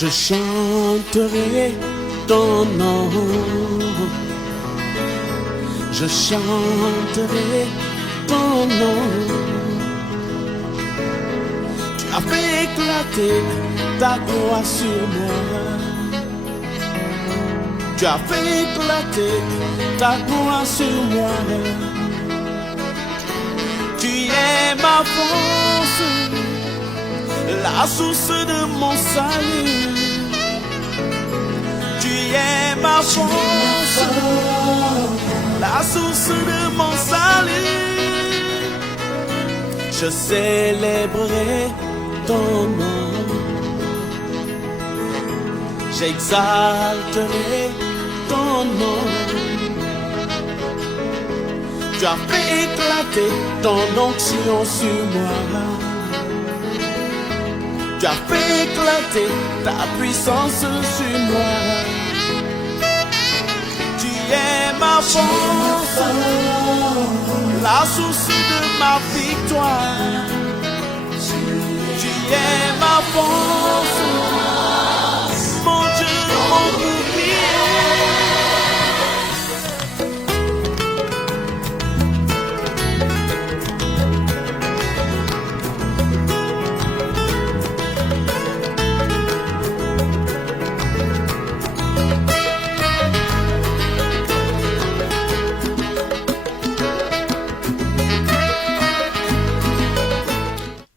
Je chanterai ton nom. Je chanterai ton nom. Tu as fait éclater ta gloire sur moi. Tu as fait éclater ta gloire sur moi. Tu es ma force, la source de mon salut. Tu es ma force, la source de mon salut. Je célébrerai ton nom. J'exalterai ton nom. Tu as fait éclater ton onction sur moi. Tu as fait éclater ta puissance sur moi. Tu es ma force, la source de ma victoire. Tu es ma force, mon Dieu, mon bouclier.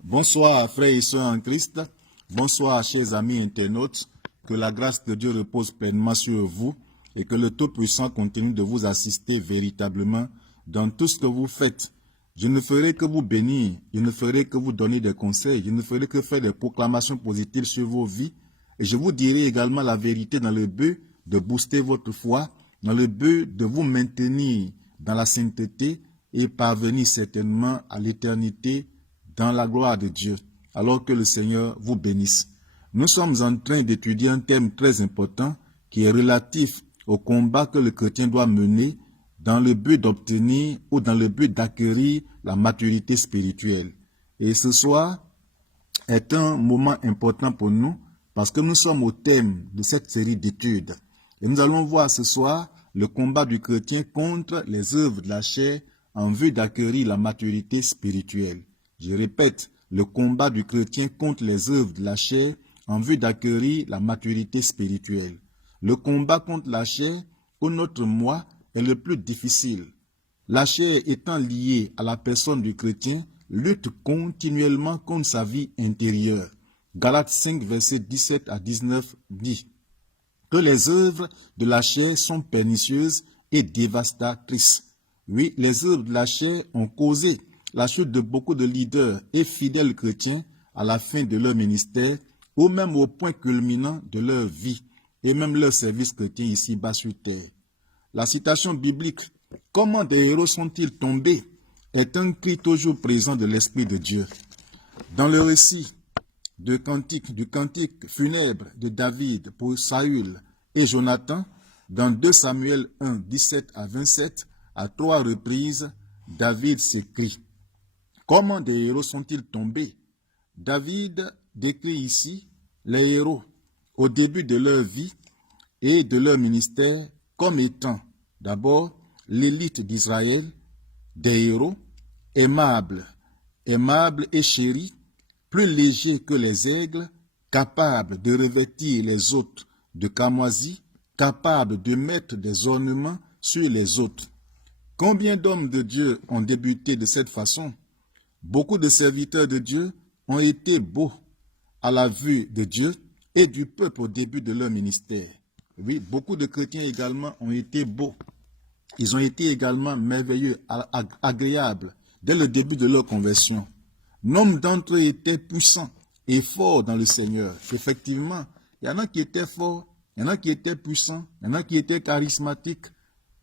Bonsoir frères et sœurs en Christ, bonsoir chers amis internautes, que la grâce de Dieu repose pleinement sur vous et que le Tout-Puissant continue de vous assister véritablement dans tout ce que vous faites. Je ne ferai que vous bénir, je ne ferai que vous donner des conseils, je ne ferai que faire des proclamations positives sur vos vies et je vous dirai également la vérité dans le but de booster votre foi, dans le but de vous maintenir dans la sainteté et parvenir certainement à l'éternité dans la gloire de Dieu, alors que le Seigneur vous bénisse. Nous sommes en train d'étudier un thème très important qui est relatif au combat que le chrétien doit mener dans le but d'obtenir ou dans le but d'acquérir la maturité spirituelle. Et ce soir est un moment important pour nous parce que nous sommes au thème de cette série d'études. Et nous allons voir ce soir le combat du chrétien contre les œuvres de la chair en vue d'acquérir la maturité spirituelle. Je répète, le combat du chrétien contre les œuvres de la chair en vue d'acquérir la maturité spirituelle. Le combat contre la chair, au notre moi, est le plus difficile. La chair étant liée à la personne du chrétien, lutte continuellement contre sa vie intérieure. Galates 5, versets 17 à 19 dit que les œuvres de la chair sont pernicieuses et dévastatrices. Oui, les œuvres de la chair ont causé la chute de beaucoup de leaders et fidèles chrétiens à la fin de leur ministère ou même au point culminant de leur vie et même leur service chrétien ici-bas sur terre. La citation biblique « Comment des héros sont-ils tombés ?» est un cri toujours présent de l'Esprit de Dieu. Dans le récit du cantique funèbre de David pour Saül et Jonathan, dans 2 Samuel 1, 17 à 27, à 3 reprises, David s'écrie « Comment des héros sont-ils tombés ?» David décrit ici les héros au début de leur vie et de leur ministère comme étant d'abord l'élite d'Israël, des héros aimables et chéris, plus légers que les aigles, capables de revêtir les autres de camoisie, capables de mettre des ornements sur les autres. Combien d'hommes de Dieu ont débuté de cette façon? Beaucoup de serviteurs de Dieu ont été beaux à la vue de Dieu et du peuple au début de leur ministère. Oui, beaucoup de chrétiens également ont été beaux. Ils ont été également merveilleux, agréables dès le début de leur conversion. Nombre d'entre eux étaient puissants et forts dans le Seigneur. Effectivement, il y en a qui étaient forts, il y en a qui étaient puissants, il y en a qui étaient charismatiques.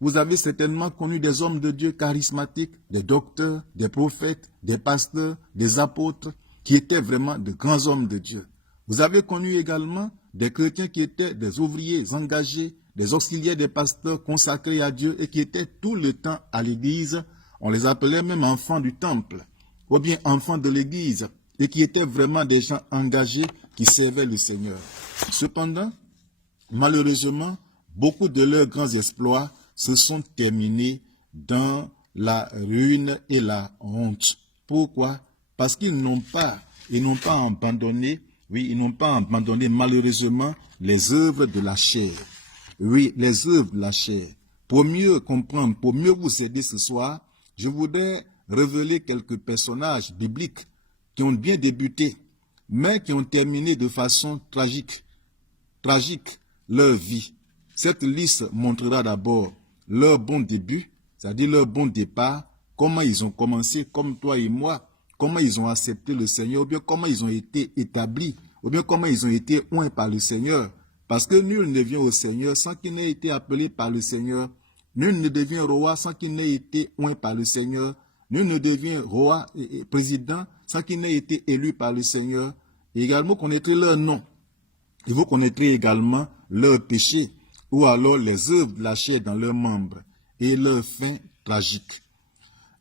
Vous avez certainement connu des hommes de Dieu charismatiques, des docteurs, des prophètes, des pasteurs, des apôtres, qui étaient vraiment de grands hommes de Dieu. Vous avez connu également des chrétiens qui étaient des ouvriers engagés, des auxiliaires des pasteurs consacrés à Dieu et qui étaient tout le temps à l'église. On les appelait même enfants du temple, ou bien enfants de l'église. et qui étaient vraiment des gens engagés qui servaient le Seigneur. Cependant, malheureusement, beaucoup de leurs grands exploits se sont terminés dans la ruine et la honte. Pourquoi? Parce qu'ils n'ont pas abandonné, ils n'ont pas abandonné malheureusement les œuvres de la chair. Oui, les œuvres de la chair. Pour mieux comprendre, pour mieux vous aider ce soir, je voudrais révéler quelques personnages bibliques qui ont bien débuté, mais qui ont terminé de façon tragique leur vie. Cette liste montrera d'abord leur bon début, c'est-à-dire leur bon départ, comment ils ont commencé, comme toi et moi, comment ils ont accepté le Seigneur, ou bien comment ils ont été établis, ou bien comment ils ont été oints par le Seigneur. Parce que nul ne vient au Seigneur sans qu'il n'ait été appelé par le Seigneur. Nul ne devient roi sans qu'il n'ait été oint par le Seigneur. Nul ne devient roi et président sans qu'il n'ait été élu par le Seigneur. Et également, vous connaîtrez leur nom. Et vous connaîtrez également leurs péchés, ou alors les œuvres de la chair dans leurs membres, et leur fin tragique.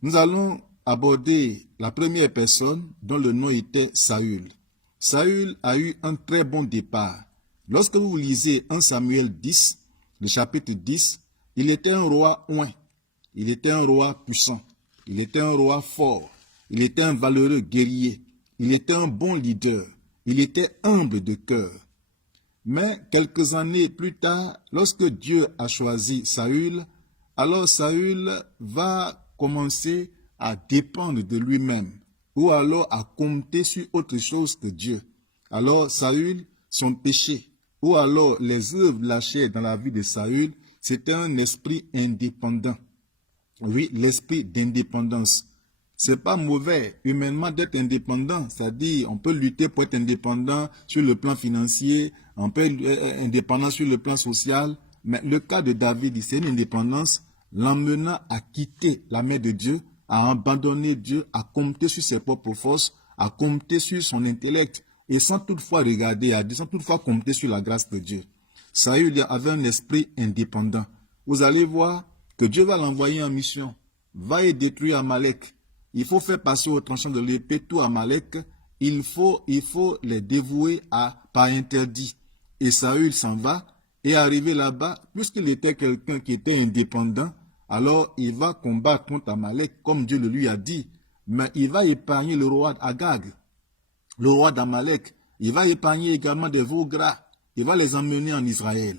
Nous allons aborder la première personne dont le nom était Saül. Saül a eu un très bon départ. Lorsque vous lisez 1 Samuel 10, le chapitre 10, il était un roi oint, il était un roi puissant, il était un roi fort, il était un valeureux guerrier, il était un bon leader, il était humble de cœur. Mais quelques années plus tard, lorsque Dieu a choisi Saül, alors Saül va commencer à dépendre de lui-même, ou alors à compter sur autre chose que Dieu. Alors Saül, son péché, ou alors les œuvres de la chair dans la vie de Saül, c'était un esprit indépendant. Oui, l'esprit d'indépendance. C'est pas mauvais humainement d'être indépendant, c'est-à-dire on peut lutter pour être indépendant sur le plan financier, on peut être indépendant sur le plan social, mais le cas de David, c'est une indépendance l'emmenant à quitter la main de Dieu, à abandonner Dieu, à compter sur ses propres forces, à compter sur son intellect, et sans toutefois regarder à Dieu, sans toutefois compter sur la grâce de Dieu. Saül avait un esprit indépendant. Vous allez voir que Dieu va l'envoyer en mission, va y détruire Amalek. Il faut faire passer au tranchant de l'épée tout Amalek. Il faut les dévouer par interdit. Et Saül s'en va, et arrivé là-bas, puisqu'il était quelqu'un qui était indépendant, alors il va combattre contre Amalek comme Dieu le lui a dit. Mais il va épargner le roi Agag, le roi d'Amalek. Il va épargner également des veaux gras. Il va les emmener en Israël,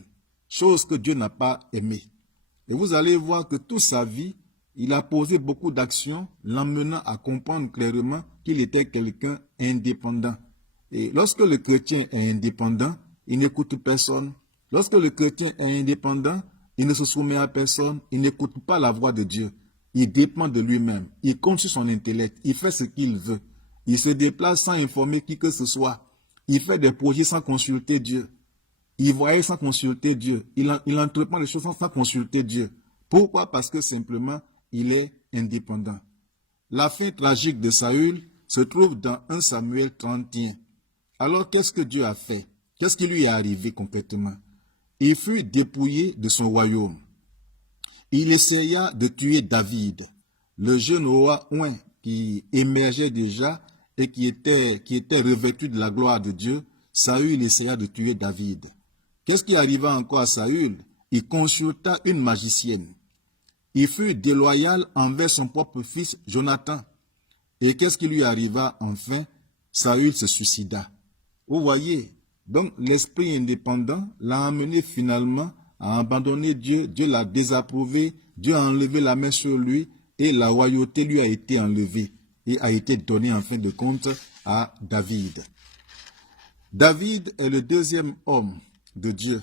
chose que Dieu n'a pas aimée. Et vous allez voir que toute sa vie, il a posé beaucoup d'actions, l'emmenant à comprendre clairement qu'il était quelqu'un indépendant. Et lorsque le chrétien est indépendant, il n'écoute personne. Lorsque le chrétien est indépendant, il ne se soumet à personne, il n'écoute pas la voix de Dieu. Il dépend de lui-même, il compte sur son intellect, il fait ce qu'il veut. Il se déplace sans informer qui que ce soit. Il fait des projets sans consulter Dieu. Il voyage sans consulter Dieu. Il entreprend les choses sans consulter Dieu. Pourquoi? Parce que simplement, il est indépendant. La fin tragique de Saül se trouve dans 1 Samuel 31. Alors, qu'est-ce que Dieu a fait? Qu'est-ce qui lui est arrivé concrètement? Il fut dépouillé de son royaume. Il essaya de tuer David, le jeune roi oint qui émergeait déjà et qui était revêtu de la gloire de Dieu. Saül essaya de tuer David. Qu'est-ce qui arriva encore à Saül? Il consulta une magicienne. Il fut déloyal envers son propre fils Jonathan. Et qu'est-ce qui lui arriva enfin? Saül se suicida. Vous voyez, donc l'esprit indépendant l'a amené finalement à abandonner Dieu. Dieu l'a désapprouvé, Dieu a enlevé la main sur lui et la royauté lui a été enlevée et a été donnée en fin de compte à David. David est le deuxième homme de Dieu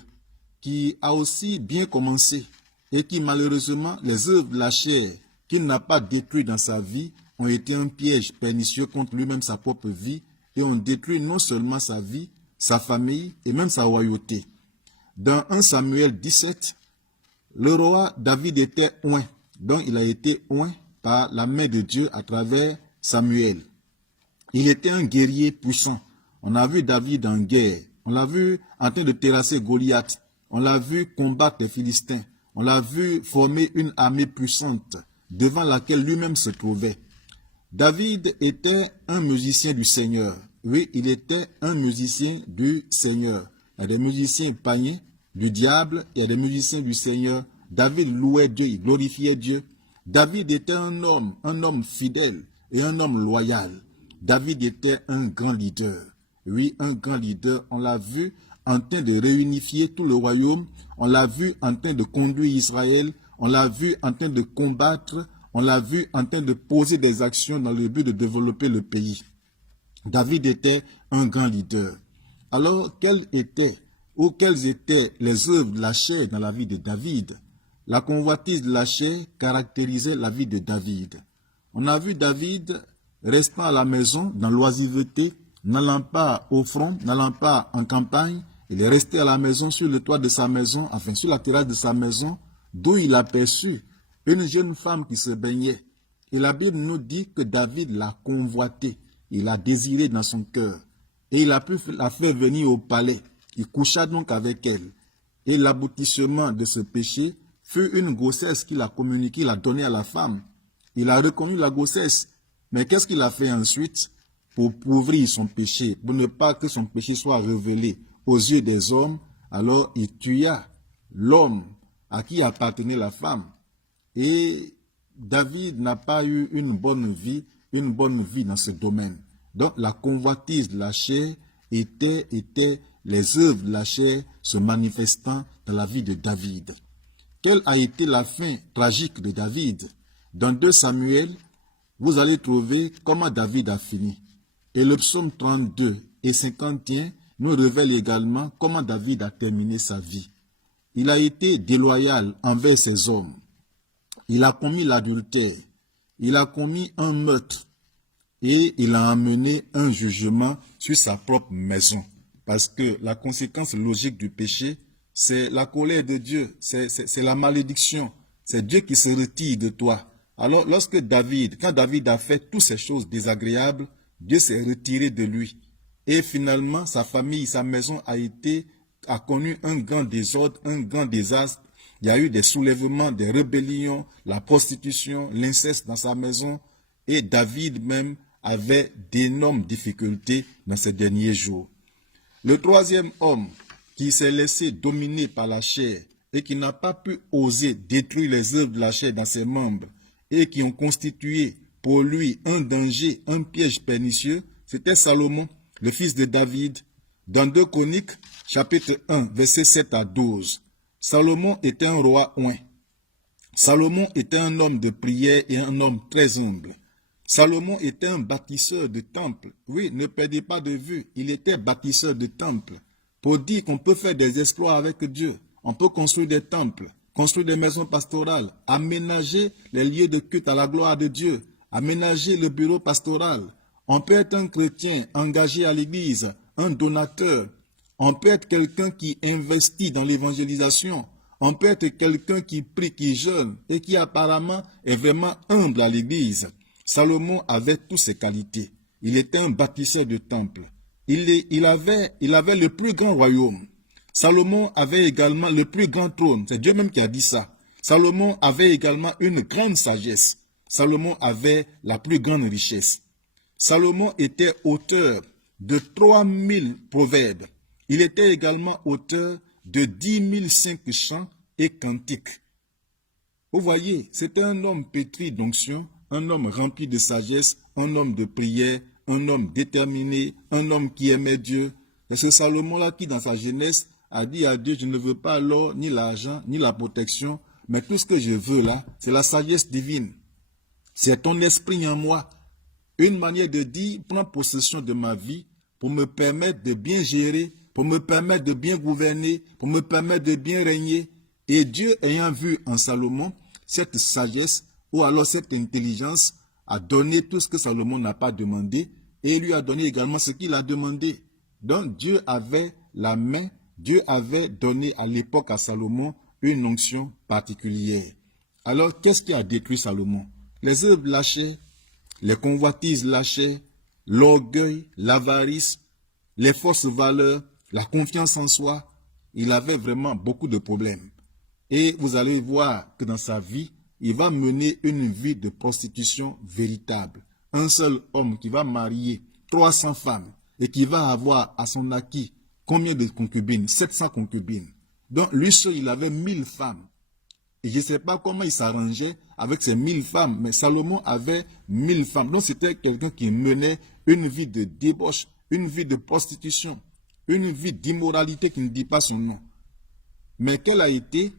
qui a aussi bien commencé et qui malheureusement, les œuvres de la chair qu'il n'a pas détruites dans sa vie ont été un piège pernicieux contre lui-même, sa propre vie, et ont détruit non seulement sa vie, sa famille et même sa royauté. Dans 1 Samuel 17, le roi David était oint, donc il a été oint par la main de Dieu à travers Samuel. Il était un guerrier puissant. On a vu David en guerre, on l'a vu en train de terrasser Goliath, on l'a vu combattre les Philistins, on l'a vu former une armée puissante devant laquelle lui-même se trouvait. David était un musicien du Seigneur. Oui, il était un musicien du Seigneur. Il y a des musiciens païens du diable, il y a des musiciens du Seigneur. David louait Dieu, il glorifiait Dieu. David était un homme fidèle et un homme loyal. David était un grand leader. Oui, un grand leader. On l'a vu en train de réunifier tout le royaume. On l'a vu en train de conduire Israël. On l'a vu en train de combattre. On l'a vu en train de poser des actions dans le but de développer le pays. David était un grand leader. Alors, quelles étaient les œuvres de la chair dans la vie de David? La convoitise de la chair caractérisait la vie de David. On a vu David restant à la maison dans l'oisiveté, n'allant pas au front, n'allant pas en campagne. Il est resté à la maison, sur le toit de sa maison, enfin sur la terrasse de sa maison, d'où il aperçut une jeune femme qui se baignait. Et la Bible nous dit que David l'a convoitée, il l'a désirée dans son cœur. Et il a pu la faire venir au palais. Il coucha donc avec elle. Et l'aboutissement de ce péché fut une grossesse qu'il a communiquée, il a donnée à la femme. Il a reconnu la grossesse. Mais qu'est-ce qu'il a fait ensuite? Pour couvrir son péché, pour ne pas que son péché soit révélé aux yeux des hommes, alors il tua l'homme à qui appartenait la femme. Et David n'a pas eu une bonne vie dans ce domaine. Donc la convoitise de la chair était les œuvres de la chair se manifestant dans la vie de David. Quelle a été la fin tragique de David? Dans 2 Samuel, vous allez trouver comment David a fini. Et le psaume 32 et 51 nous révèlent également comment David a terminé sa vie. Il a été déloyal envers ses hommes. Il a commis l'adultère. Il a commis un meurtre. Et il a amené un jugement sur sa propre maison. Parce que la conséquence logique du péché, c'est la colère de Dieu, c'est la malédiction. C'est Dieu qui se retire de toi. Alors, quand David a fait toutes ces choses désagréables, Dieu s'est retiré de lui. Et finalement, sa famille, sa maison a connu un grand désordre, un grand désastre. Il y a eu des soulèvements, des rébellions, la prostitution, l'inceste dans sa maison. Et David même avait d'énormes difficultés dans ces derniers jours. Le troisième homme qui s'est laissé dominer par la chair et qui n'a pas pu oser détruire les œuvres de la chair dans ses membres et qui ont constitué pour lui un danger, un piège pernicieux, c'était Salomon, le fils de David. Dans 2 Chroniques, chapitre 1, versets 7 à 12, Salomon était un roi oint. Salomon était un homme de prière et un homme très humble. Salomon était un bâtisseur de temples. Oui, ne perdez pas de vue, il était bâtisseur de temples. Pour dire qu'on peut faire des exploits avec Dieu, on peut construire des temples, construire des maisons pastorales, aménager les lieux de culte à la gloire de Dieu, aménager le bureau pastoral. On peut être un chrétien engagé à l'église, un donateur. On peut être quelqu'un qui investit dans l'évangélisation. On peut être quelqu'un qui prie, qui jeûne et qui apparemment est vraiment humble à l'église. Salomon avait toutes ces qualités. Il était un bâtisseur de temples. Il avait le plus grand royaume. Salomon avait également le plus grand trône. C'est Dieu même qui a dit ça. Salomon avait également une grande sagesse. Salomon avait la plus grande richesse. Salomon était auteur de 3000 proverbes. Il était également auteur de 10 500 chants et cantiques. Vous voyez, c'était un homme pétri d'onction, un homme rempli de sagesse, un homme de prière, un homme déterminé, un homme qui aimait Dieu. C'est ce Salomon-là qui, dans sa jeunesse, a dit à Dieu, je ne veux pas l'or, ni l'argent, ni la protection, mais tout ce que je veux là, c'est la sagesse divine. C'est ton esprit en moi. Une manière de dire, prends possession de ma vie pour me permettre de bien gérer, pour me permettre de bien gouverner, pour me permettre de bien régner. Et Dieu, ayant vu en Salomon cette sagesse ou alors cette intelligence, a donné tout ce que Salomon n'a pas demandé et lui a donné également ce qu'il a demandé. Donc Dieu avait la main, Dieu avait donné à l'époque à Salomon une onction particulière. Alors qu'est-ce qui a détruit Salomon? Les œuvres de la chair, les convoitises de la chair, l'orgueil, l'avarice, les fausses valeurs, la confiance en soi. Il avait vraiment beaucoup de problèmes. Et vous allez voir que dans sa vie, il va mener une vie de prostitution véritable. un seul homme qui va marier 300 femmes et qui va avoir à son acquis combien de concubines? 700 concubines. Donc lui seul, il avait 1000 femmes. Et je ne sais pas comment il s'arrangeait avec ces 1000 femmes, mais Salomon avait 1000 femmes. Donc c'était quelqu'un qui menait une vie de débauche, une vie de prostitution, une vie d'immoralité qui ne dit pas son nom. Mais quelle a été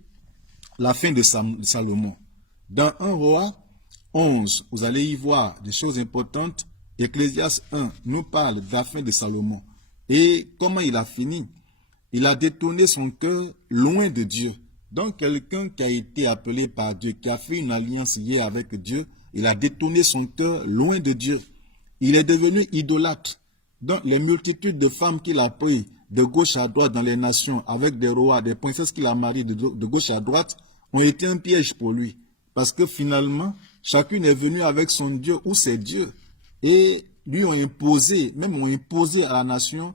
la fin de Salomon? Dans 1 Roi 11, vous allez y voir des choses importantes. Ecclésiaste 1 nous parle de la fin de Salomon. Et comment il a fini? Il a détourné son cœur loin de Dieu. Donc quelqu'un qui a été appelé par Dieu, qui a fait une alliance liée avec Dieu, il a détourné son cœur loin de Dieu. Il est devenu idolâtre. Donc les multitudes de femmes qu'il a prises de gauche à droite dans les nations, avec des rois, des princesses qu'il a mariées de gauche à droite, ont été un piège pour lui. Parce que finalement, chacune est venue avec son Dieu ou ses dieux. Et lui ont imposé, même ont imposé à la nation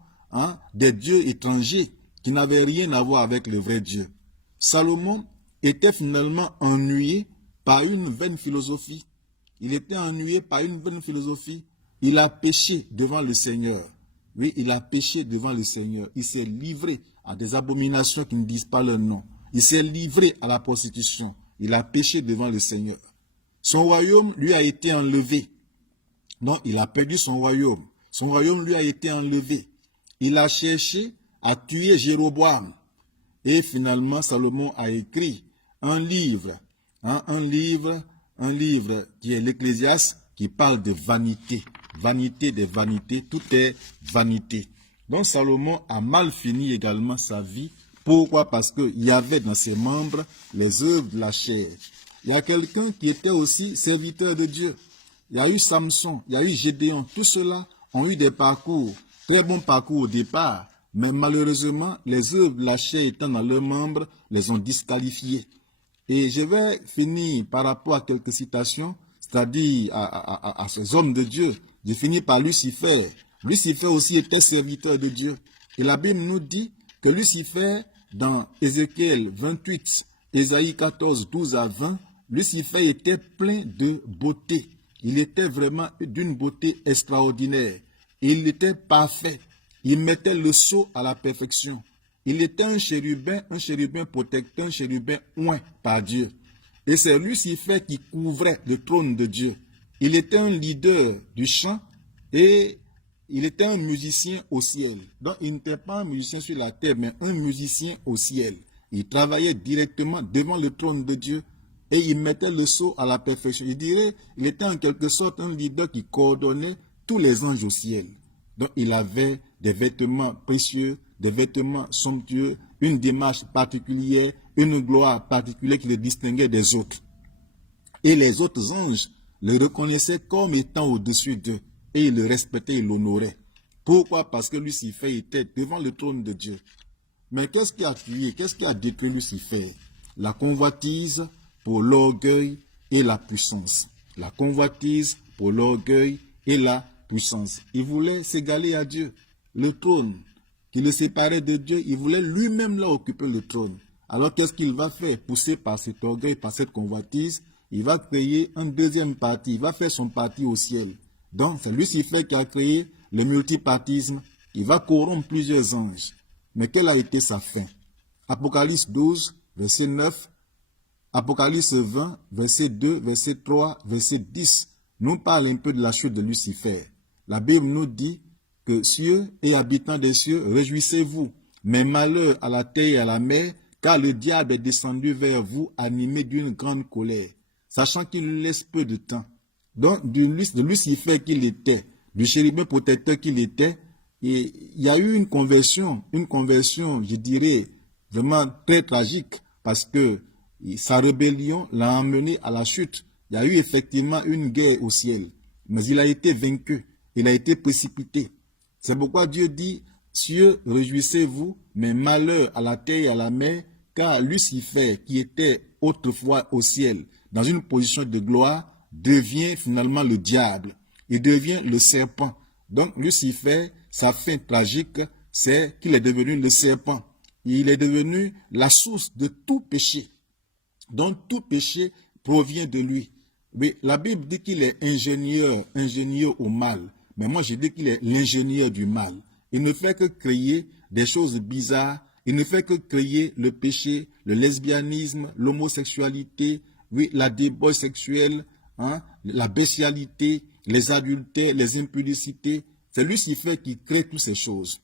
des dieux étrangers qui n'avaient rien à voir avec le vrai Dieu. Salomon était finalement ennuyé par une vaine philosophie. Il était ennuyé par une vaine philosophie. Il a péché devant le Seigneur. Oui, il a péché devant le Seigneur. Il s'est livré à des abominations qui ne disent pas leur nom. Il s'est livré à la prostitution. Il a péché devant le Seigneur. Son royaume lui a été enlevé. Non, il a perdu son royaume. Son royaume lui a été enlevé. Il a cherché à tuer Jéroboam. Et finalement, Salomon a écrit un livre qui est l'Ecclésiaste, qui parle de vanité. Vanité des vanités, tout est vanité. Donc Salomon a mal fini également sa vie. Pourquoi? Parce qu'il y avait dans ses membres les œuvres de la chair. Il y a quelqu'un qui était aussi serviteur de Dieu. Il y a eu Samson, il y a eu Gédéon. Tout cela ont eu des parcours, très bons parcours au départ. Mais malheureusement, les œuvres de la chair étant dans leurs membres, les ont disqualifiés. Et je vais finir par rapport à quelques citations, c'est-à-dire à ces hommes de Dieu. Je finis par Lucifer. Lucifer aussi était serviteur de Dieu. Et la Bible nous dit que Lucifer, dans Ézéchiel 28, Ésaïe 14, 12 à 20, Lucifer était plein de beauté. Il était vraiment d'une beauté extraordinaire. Il était parfait. Il mettait le sceau à la perfection. Il était un chérubin protecteur, un chérubin oint par Dieu. Et c'est Lucifer qui couvrait le trône de Dieu. Il était un leader du chant et il était un musicien au ciel. Donc il n'était pas un musicien sur la terre, mais un musicien au ciel. Il travaillait directement devant le trône de Dieu et il mettait le sceau à la perfection. Il était en quelque sorte un leader qui coordonnait tous les anges au ciel. Donc il avait des vêtements précieux, des vêtements somptueux, une démarche particulière, une gloire particulière qui le distinguait des autres. Et les autres anges le reconnaissaient comme étant au-dessus d'eux. Et ils le respectaient, ils l'honoraient. Pourquoi? Parce que Lucifer était devant le trône de Dieu. Mais qu'est-ce qui a tué, qu'est-ce qui a détruit Lucifer? La convoitise pour l'orgueil et la puissance. La convoitise pour l'orgueil et la puissance. Il voulait s'égaler à Dieu. Le trône qui le séparait de Dieu, il voulait lui-même là occuper le trône. Alors qu'est-ce qu'il va faire? Poussé par cet orgueil, par cette convoitise, il va créer un deuxième parti. Il va faire son parti au ciel. Donc c'est Lucifer qui a créé le multipartisme. Il va corrompre plusieurs anges. Mais quelle a été sa fin? Apocalypse 12, verset 9, Apocalypse 20, verset 2, verset 3, verset 10, nous parle un peu de la chute de Lucifer. La Bible nous dit que cieux et habitants des cieux, réjouissez-vous, mais malheur à la terre et à la mer, car le diable est descendu vers vous animé d'une grande colère, sachant qu'il lui laisse peu de temps. Donc, de Lucifer qu'il était, du chérubin protecteur qu'il était, et il y a eu une conversion, je dirais, vraiment très tragique, parce que sa rébellion l'a emmené à la chute. Il y a eu effectivement une guerre au ciel, mais il a été vaincu, il a été précipité. C'est pourquoi Dieu dit, cieux, réjouissez-vous, mais malheur à la terre et à la mer, car Lucifer, qui était autrefois au ciel, dans une position de gloire, devient finalement le diable. Il devient le serpent. Donc Lucifer, sa fin tragique, c'est qu'il est devenu le serpent. Il est devenu la source de tout péché. Donc tout péché provient de lui. Oui, la Bible dit qu'il est ingénieux au mal. Mais moi, je dis qu'il est l'ingénieur du mal. Il ne fait que créer des choses bizarres. Il ne fait que créer le péché, le lesbianisme, l'homosexualité, oui, la débauche sexuelle, hein, la bestialité, les adultères, les impudicités. C'est Lucifer qui crée toutes ces choses.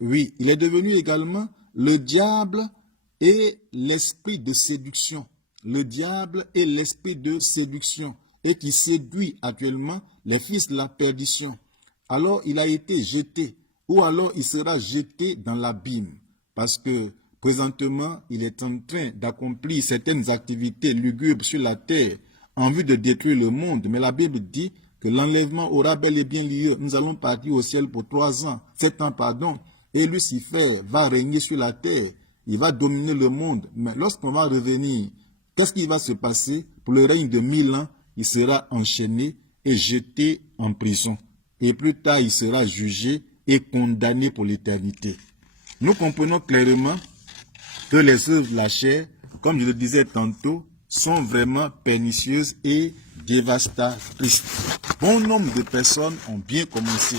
Oui, il est devenu également le diable et l'esprit de séduction. Le diable est l'esprit de séduction et qui séduit actuellement les fils de la perdition. Alors il a été jeté ou alors il sera jeté dans l'abîme parce que présentement il est en train d'accomplir certaines activités lugubres sur la terre en vue de détruire le monde. Mais la Bible dit que l'enlèvement aura bel et bien lieu. Nous allons partir au ciel pour 3 ans, 7 ans, pardon. Et Lucifer va régner sur la terre. Il va dominer le monde. Mais lorsqu'on va revenir, qu'est-ce qui va se passer? Pour le règne de 1000 ans, il sera enchaîné et jeté en prison. Et plus tard, il sera jugé et condamné pour l'éternité. Nous comprenons clairement que les œuvres de la chair, comme je le disais tantôt, sont vraiment pernicieuses et dévastatrices. Bon nombre de personnes ont bien commencé.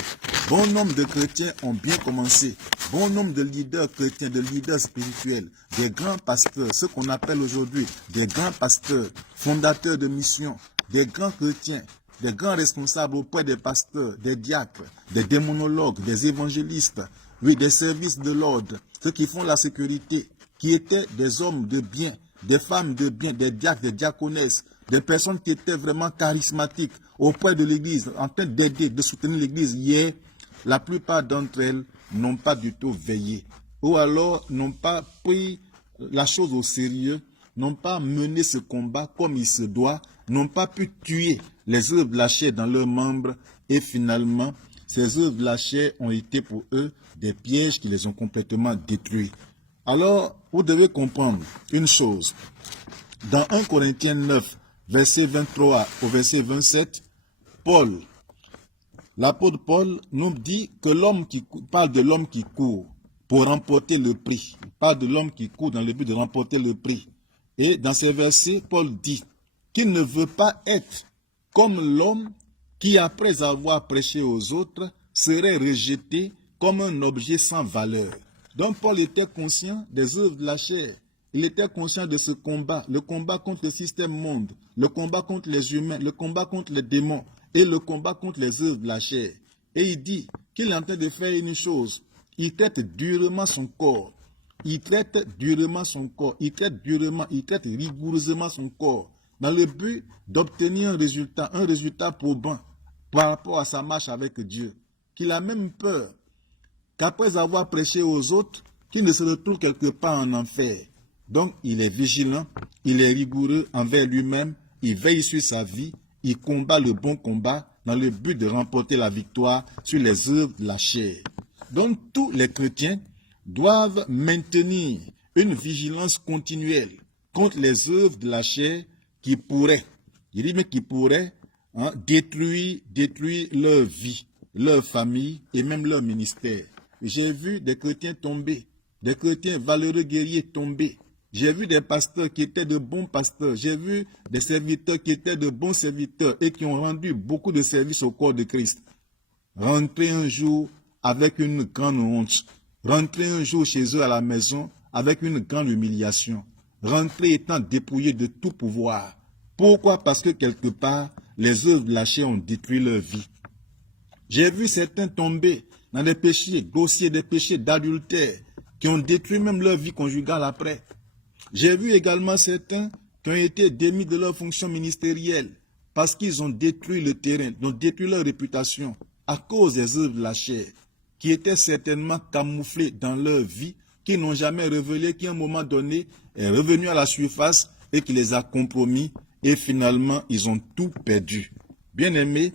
Bon nombre de chrétiens ont bien commencé. Bon nombre de leaders chrétiens, de leaders spirituels, des grands pasteurs, ce qu'on appelle aujourd'hui des grands pasteurs, fondateurs de missions, des grands chrétiens, des grands responsables auprès des pasteurs, des diacres, des démonologues, des évangélistes, oui, des services de l'ordre, ceux qui font la sécurité, qui étaient des hommes de bien, des femmes de bien, des diacres, des diaconesses, des personnes qui étaient vraiment charismatiques auprès de l'Église, en train d'aider, de soutenir l'Église hier, la plupart d'entre elles n'ont pas du tout veillé, ou alors n'ont pas pris la chose au sérieux, n'ont pas mené ce combat comme il se doit, n'ont pas pu tuer les œuvres de la chair dans leurs membres, et finalement, ces œuvres de la chair ont été pour eux des pièges qui les ont complètement détruits. Alors, vous devez comprendre une chose. Dans 1 Corinthiens 9, verset 23 au verset 27, l'apôtre Paul nous dit que l'homme qui parle de l'homme qui court pour remporter le prix. Il parle de l'homme qui court dans le but de remporter le prix. Et dans ces versets, Paul dit qu'il ne veut pas être comme l'homme qui, après avoir prêché aux autres, serait rejeté comme un objet sans valeur. Donc Paul était conscient des œuvres de la chair. Il était conscient de ce combat, le combat contre le système monde, le combat contre les humains, le combat contre les démons et le combat contre les œuvres de la chair. Et il dit qu'il est en train de faire une chose. Il traite durement son corps. Il traite durement son corps. Il traite rigoureusement son corps dans le but d'obtenir un résultat probant par rapport à sa marche avec Dieu. Qu'il a même peur qu'après avoir prêché aux autres, qu'il ne se retrouve quelque part en enfer. Donc, il est vigilant, il est rigoureux envers lui-même, il veille sur sa vie, il combat le bon combat dans le but de remporter la victoire sur les œuvres de la chair. Donc, tous les chrétiens doivent maintenir une vigilance continuelle contre les œuvres de la chair qui pourraient, détruire leur vie, leur famille et même leur ministère. J'ai vu des chrétiens tomber, des chrétiens valeureux guerriers tomber. J'ai vu des pasteurs qui étaient de bons pasteurs. J'ai vu des serviteurs qui étaient de bons serviteurs et qui ont rendu beaucoup de services au corps de Christ. Rentrer un jour avec une grande honte. Rentrer un jour chez eux à la maison avec une grande humiliation. Rentrer étant dépouillé de tout pouvoir. Pourquoi? Parce que quelque part, les œuvres de la chair ont détruit leur vie. J'ai vu certains tomber dans des péchés grossiers, des péchés d'adultère, qui ont détruit même leur vie conjugale après. J'ai vu également certains qui ont été démis de leur fonction ministérielle parce qu'ils ont détruit le terrain, ont détruit leur réputation à cause des œuvres de la chair, qui étaient certainement camouflées dans leur vie, qui n'ont jamais révélé, qui à un moment donné est revenu à la surface et qui les a compromis et finalement ils ont tout perdu. Bien-aimés,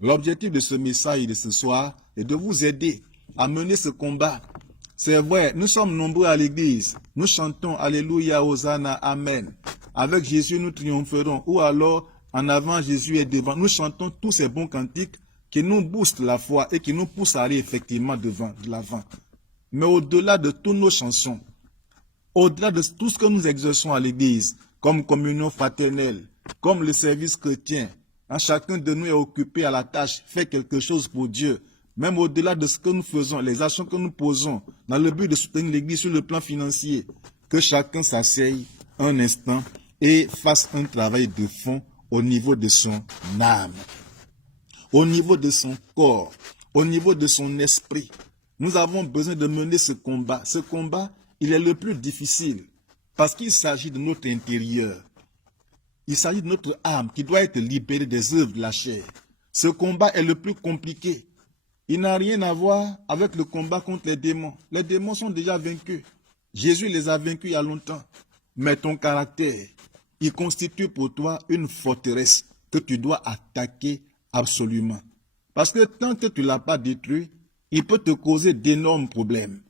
l'objectif de ce message de ce soir est de vous aider à mener ce combat. C'est vrai, nous sommes nombreux à l'église. Nous chantons Alléluia, Hosanna, Amen. Avec Jésus, nous triompherons. Ou alors, en avant, Jésus est devant. Nous chantons tous ces bons cantiques qui nous boostent la foi et qui nous poussent à aller effectivement de l'avant. Mais au-delà de toutes nos chansons, au-delà de tout ce que nous exerçons à l'église, comme communion fraternelle, comme le service chrétien. Chacun de nous est occupé à la tâche, fait quelque chose pour Dieu. Même au-delà de ce que nous faisons, les actions que nous posons, dans le but de soutenir l'Église sur le plan financier, que chacun s'asseye un instant et fasse un travail de fond au niveau de son âme, au niveau de son corps, au niveau de son esprit. Nous avons besoin de mener ce combat. Ce combat, il est le plus difficile parce qu'il s'agit de notre intérieur. Il s'agit de notre âme qui doit être libérée des œuvres de la chair. Ce combat est le plus compliqué. Il n'a rien à voir avec le combat contre les démons. Les démons sont déjà vaincus. Jésus les a vaincus il y a longtemps. Mais ton caractère, il constitue pour toi une forteresse que tu dois attaquer absolument. Parce que tant que tu ne l'as pas détruit, il peut te causer d'énormes problèmes.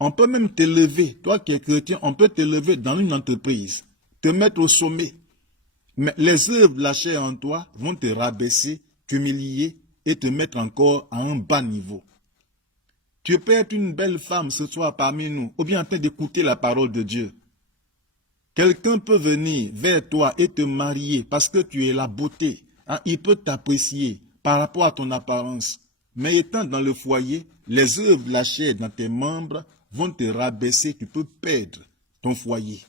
On peut même t'élever, toi qui es chrétien, on peut t'élever dans une entreprise, te mettre au sommet. Mais les œuvres de la chair en toi vont te rabaisser, t'humilier et te mettre encore à un bas niveau. Tu peux être une belle femme ce soir parmi nous, ou bien en train d'écouter la parole de Dieu. Quelqu'un peut venir vers toi et te marier parce que tu es la beauté. Il peut t'apprécier par rapport à ton apparence. Mais étant dans le foyer, les œuvres de la chair dans tes membres vont te rabaisser, tu peux perdre ton foyer.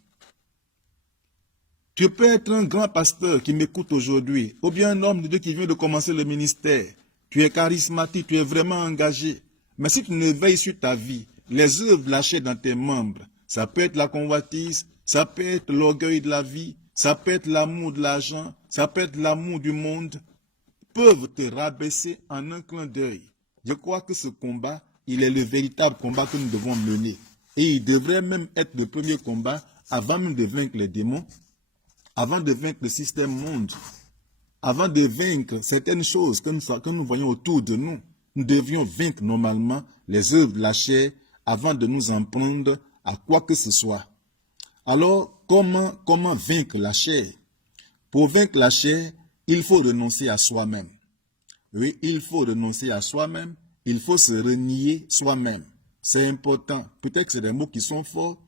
Tu peux être un grand pasteur qui m'écoute aujourd'hui, ou bien un homme de Dieu qui vient de commencer le ministère. Tu es charismatique, tu es vraiment engagé. Mais si tu ne veilles sur ta vie, les œuvres de la chair dans tes membres, ça peut être la convoitise, ça peut être l'orgueil de la vie, ça peut être l'amour de l'argent, ça peut être l'amour du monde, peuvent te rabaisser en un clin d'œil. Je crois que ce combat, il est le véritable combat que nous devons mener. Et il devrait même être le premier combat avant même de vaincre les démons, avant de vaincre le système monde, avant de vaincre certaines choses que nous voyons autour de nous. Nous devions vaincre normalement les œuvres de la chair avant de nous en prendre à quoi que ce soit. Alors, comment vaincre la chair? Pour vaincre la chair, il faut renoncer à soi-même. Oui, il faut renoncer à soi-même. Il faut se renier soi-même. C'est important. Peut-être que c'est des mots qui sont forts.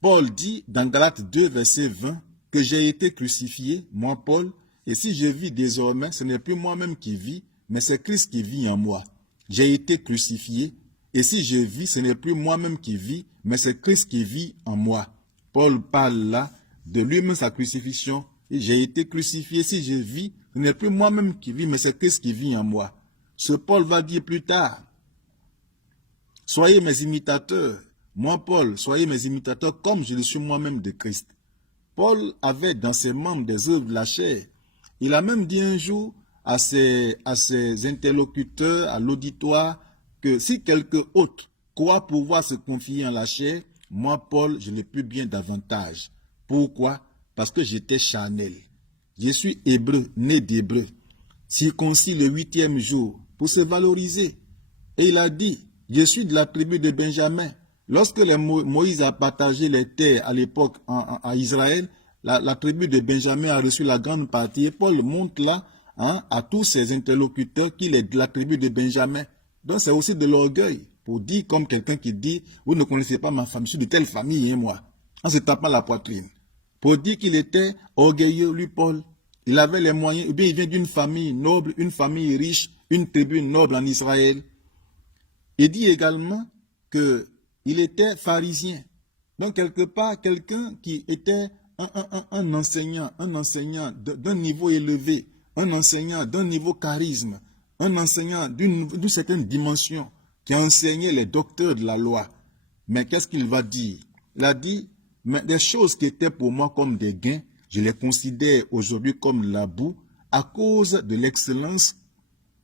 Paul dit dans Galates 2, verset 20, que j'ai été crucifié, moi Paul, et si je vis désormais, ce n'est plus moi-même qui vis, mais c'est Christ qui vit en moi. J'ai été crucifié, et si je vis, ce n'est plus moi-même qui vis, mais c'est Christ qui vit en moi. Paul parle là de lui-même sa crucifixion. J'ai été crucifié, si je vis, ce n'est plus moi-même qui vis, mais c'est Christ qui vit en moi. Ce Paul va dire plus tard, soyez mes imitateurs. Moi, Paul, soyez mes imitateurs comme je le suis moi-même de Christ. Paul avait dans ses membres des œuvres de la chair. Il a même dit un jour à ses interlocuteurs, à l'auditoire, que si quelqu'un autre croit pouvoir se confier en la chair, moi, Paul, je l'ai pu bien davantage. Pourquoi? Parce que j'étais charnel. Je suis hébreu, né d'hébreu, circoncis le 8e jour, pour se valoriser. Et il a dit, je suis de la tribu de Benjamin. Lorsque Moïse a partagé les terres à l'époque à Israël, la tribu de Benjamin a reçu la grande partie. Et Paul montre là à tous ses interlocuteurs qu'il est de la tribu de Benjamin. Donc c'est aussi de l'orgueil, pour dire comme quelqu'un qui dit, vous ne connaissez pas ma femme, je suis de telle famille, moi, en se tapant la poitrine. Pour dire qu'il était orgueilleux, lui Paul. Il avait les moyens, ou bien il vient d'une famille noble, une famille riche, une tribu noble en Israël. Il dit également qu'il était pharisien. Donc, quelque part, quelqu'un qui était un enseignant d'un niveau élevé, un enseignant d'un niveau charisme, un enseignant d'une certaine dimension, qui a enseigné les docteurs de la loi. Mais qu'est-ce qu'il va dire? Il a dit, mais des choses qui étaient pour moi comme des gains, je les considère aujourd'hui comme la boue à cause de l'excellence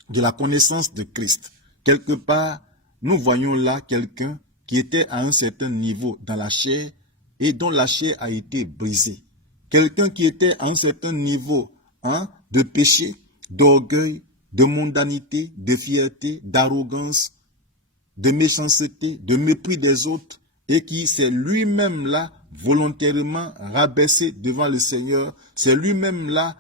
de la connaissance de Christ. Quelque part, nous voyons là quelqu'un qui était à un certain niveau dans la chair et dont la chair a été brisée. Quelqu'un qui était à un certain niveau de péché, d'orgueil, de mondanité, de fierté, d'arrogance, de méchanceté, de mépris des autres et qui s'est lui-même là volontairement rabaissé devant le Seigneur, c'est lui-même là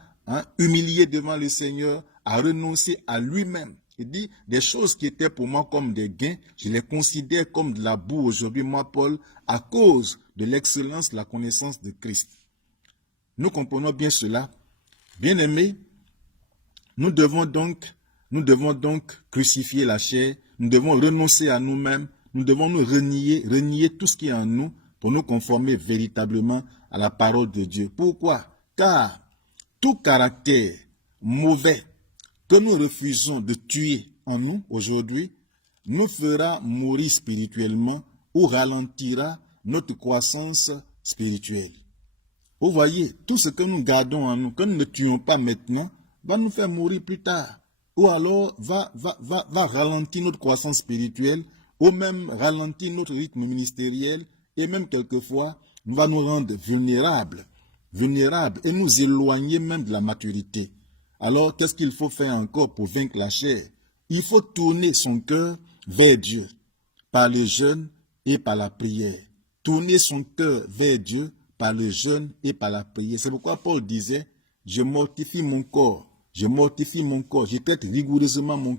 humilié devant le Seigneur, a renoncé à lui-même. Il dit, des choses qui étaient pour moi comme des gains, je les considère comme de la boue aujourd'hui, moi Paul, à cause de l'excellence, de la connaissance de Christ. Nous comprenons bien cela. Bien-aimés, nous devons donc crucifier la chair, nous devons renoncer à nous-mêmes, nous devons nous renier tout ce qui est en nous pour nous conformer véritablement à la parole de Dieu. Pourquoi? Car tout caractère mauvais que nous refusons de tuer en nous aujourd'hui nous fera mourir spirituellement ou ralentira notre croissance spirituelle. Vous voyez, tout ce que nous gardons en nous, que nous ne tuons pas maintenant, va nous faire mourir plus tard. Ou alors va ralentir notre croissance spirituelle, ou même ralentir notre rythme ministériel, et même quelquefois, va nous rendre vulnérables et nous éloigner même de la maturité. Alors, qu'est-ce qu'il faut faire encore pour vaincre la chair? Il faut tourner son cœur vers Dieu, par le jeûne et par la prière. Tourner son cœur vers Dieu par le jeûne et par la prière. C'est pourquoi Paul disait, je mortifie mon corps, je traite rigoureusement mon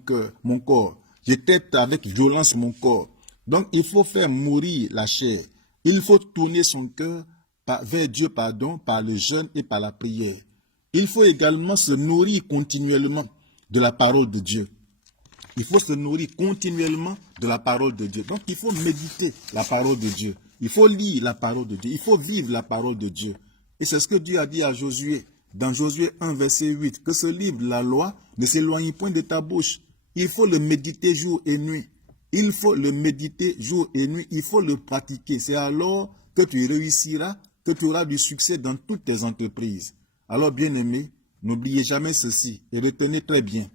corps, je traite avec violence mon corps. Donc, il faut faire mourir la chair. Il faut tourner son cœur vers Dieu, par le jeûne et par la prière. Il faut également se nourrir continuellement de la parole de Dieu. Il faut se nourrir continuellement de la parole de Dieu. Donc, il faut méditer la parole de Dieu. Il faut lire la parole de Dieu. Il faut vivre la parole de Dieu. Et c'est ce que Dieu a dit à Josué, dans Josué 1, verset 8, que ce livre, la loi, ne s'éloigne point de ta bouche. Il faut le méditer jour et nuit. Il faut le méditer jour et nuit. Il faut le pratiquer. C'est alors que tu réussiras, que tu auras du succès dans toutes tes entreprises. Alors, bien-aimés, n'oubliez jamais ceci et retenez très bien.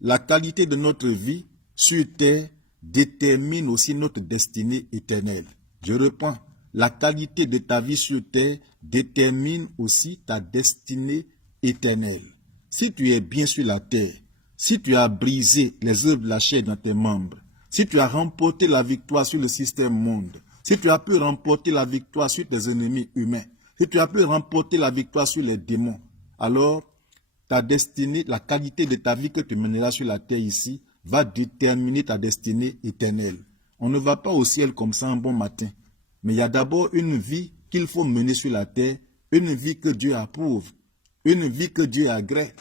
La qualité de notre vie sur terre détermine aussi notre destinée éternelle. Je reprends, la qualité de ta vie sur terre détermine aussi ta destinée éternelle. Si tu es bien sur la terre, si tu as brisé les œuvres de la chair dans tes membres, si tu as remporté la victoire sur le système monde, si tu as pu remporter la victoire sur tes ennemis humains, si tu as pu remporter la victoire sur les démons, alors ta destinée, la qualité de ta vie que tu mèneras sur la terre ici, va déterminer ta destinée éternelle. On ne va pas au ciel comme ça un bon matin. Mais il y a d'abord une vie qu'il faut mener sur la terre, une vie que Dieu approuve, une vie que Dieu agrée,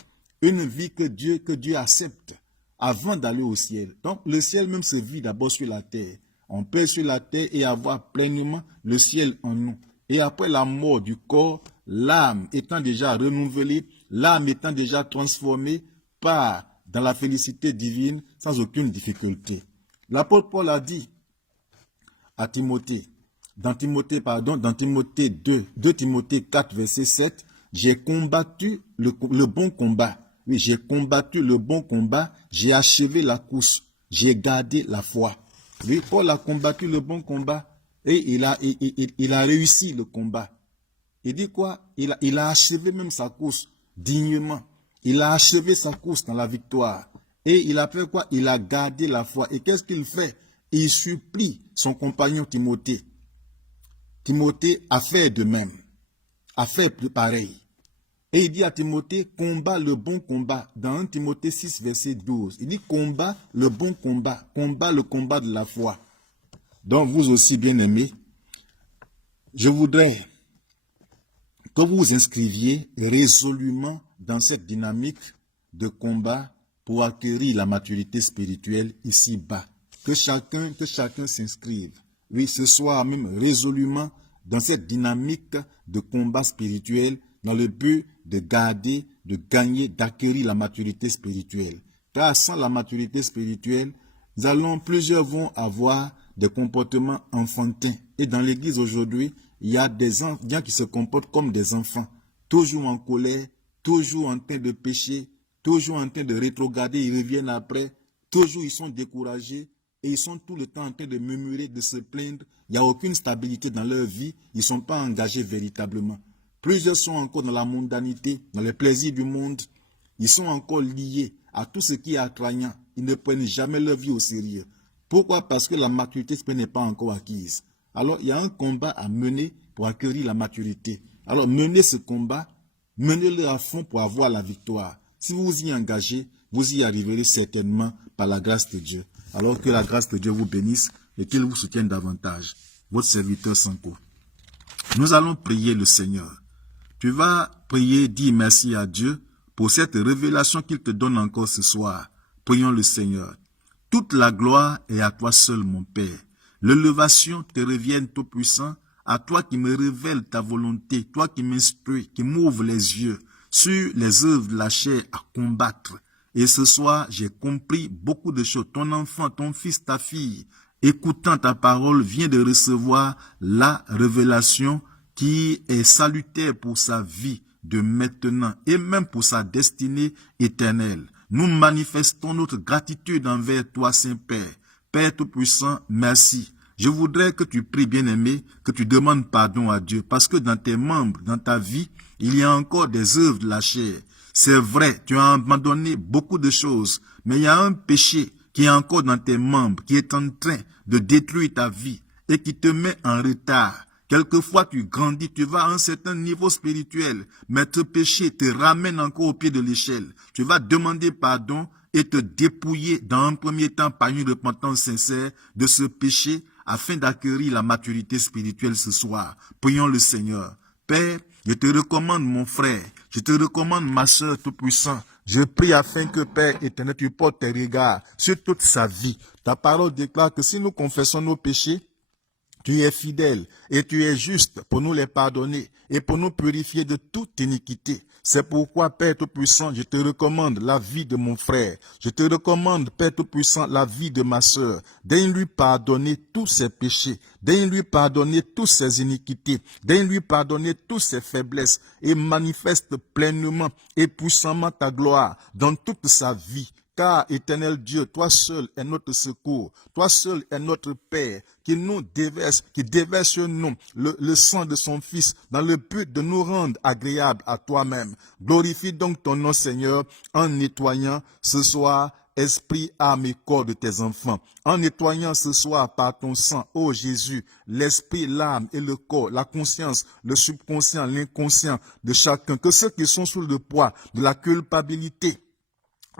une vie que Dieu accepte avant d'aller au ciel. Donc le ciel même se vit d'abord sur la terre. On peut être sur la terre et avoir pleinement le ciel en nous. Et après la mort du corps, l'âme étant déjà renouvelée, l'âme étant déjà transformée, part dans la félicité divine sans aucune difficulté. L'apôtre Paul a dit à Timothée, dans Timothée 2 Timothée 4, verset 7, j'ai combattu le bon combat. Oui, j'ai combattu le bon combat, j'ai achevé la course, j'ai gardé la foi. Oui, Paul a combattu le bon combat et il a réussi le combat. Il dit quoi? Il a achevé même sa course dignement. Il a achevé sa course dans la victoire. Et il a fait quoi? Il a gardé la foi. Et qu'est-ce qu'il fait? Il supplie son compagnon Timothée. Timothée a fait de même. A fait plus pareil. Et il dit à Timothée, combat le bon combat. Dans 1 Timothée 6, verset 12. Il dit, combat le bon combat. Combat le combat de la foi. Donc vous aussi, bien-aimés, je voudrais que vous vous inscriviez résolument dans cette dynamique de combat pour acquérir la maturité spirituelle ici-bas. Que chacun s'inscrive. Oui, ce soir même résolument dans cette dynamique de combat spirituel dans le but de garder, de gagner, d'acquérir la maturité spirituelle. Car sans la maturité spirituelle, plusieurs vont avoir des comportements enfantins. Et dans l'église aujourd'hui, il y a des gens qui se comportent comme des enfants, toujours en colère, toujours en train de pécher, toujours en train de rétrograder, ils reviennent après, toujours ils sont découragés et ils sont tout le temps en train de murmurer, de se plaindre. Il n'y a aucune stabilité dans leur vie, ils ne sont pas engagés véritablement. Plusieurs sont encore dans la mondanité, dans les plaisirs du monde, ils sont encore liés à tout ce qui est attrayant, ils ne prennent jamais leur vie au sérieux. Pourquoi? Parce que la maturité n'est pas encore acquise. Alors, il y a un combat à mener pour acquérir la maturité. Alors, menez ce combat, menez-le à fond pour avoir la victoire. Si vous vous y engagez, vous y arriverez certainement par la grâce de Dieu. Alors que la grâce de Dieu vous bénisse et qu'il vous soutienne davantage. Votre serviteur Sanko. Nous allons prier le Seigneur. Tu vas prier, dire merci à Dieu pour cette révélation qu'il te donne encore ce soir. Prions le Seigneur. Toute la gloire est à toi seul, mon Père. L'élévation te revienne, Tout-Puissant, à toi qui me révèle ta volonté, toi qui m'instruis, qui m'ouvre les yeux sur les œuvres de la chair à combattre. Et ce soir, j'ai compris beaucoup de choses. Ton enfant, ton fils, ta fille, écoutant ta parole, vient de recevoir la révélation qui est salutaire pour sa vie de maintenant et même pour sa destinée éternelle. Nous manifestons notre gratitude envers toi, Saint-Père. Père Tout-Puissant, merci. Je voudrais que tu pries, bien-aimé, que tu demandes pardon à Dieu, parce que dans tes membres, dans ta vie, il y a encore des œuvres de la chair. C'est vrai, tu as abandonné beaucoup de choses, mais il y a un péché qui est encore dans tes membres, qui est en train de détruire ta vie et qui te met en retard. Quelquefois, tu grandis, tu vas à un certain niveau spirituel, mais ce péché te ramène encore au pied de l'échelle. Tu vas demander pardon et te dépouiller dans un premier temps par une repentance sincère de ce péché afin d'acquérir la maturité spirituelle ce soir. Prions le Seigneur. Père, je te recommande mon frère, je te recommande ma sœur Tout-Puissant. Je prie afin que, Père éternel, tu portes tes regards sur toute sa vie. Ta parole déclare que si nous confessons nos péchés, tu es fidèle et tu es juste pour nous les pardonner et pour nous purifier de toute iniquité. C'est pourquoi, Père Tout-Puissant, je te recommande la vie de mon frère. Je te recommande, Père Tout-Puissant, la vie de ma sœur. Daigne-lui pardonner tous ses péchés. Daigne-lui pardonner toutes ses iniquités. Daigne-lui pardonner toutes ses faiblesses et manifeste pleinement et puissamment ta gloire dans toute sa vie. Car, éternel Dieu, toi seul est notre secours, toi seul est notre Père, qui déverse sur nous le sang de son Fils, dans le but de nous rendre agréables à toi-même. Glorifie donc ton nom, Seigneur, en nettoyant ce soir esprit, âme et corps de tes enfants. En nettoyant ce soir par ton sang, ô Jésus, l'esprit, l'âme et le corps, la conscience, le subconscient, l'inconscient de chacun, que ceux qui sont sous le poids de la culpabilité,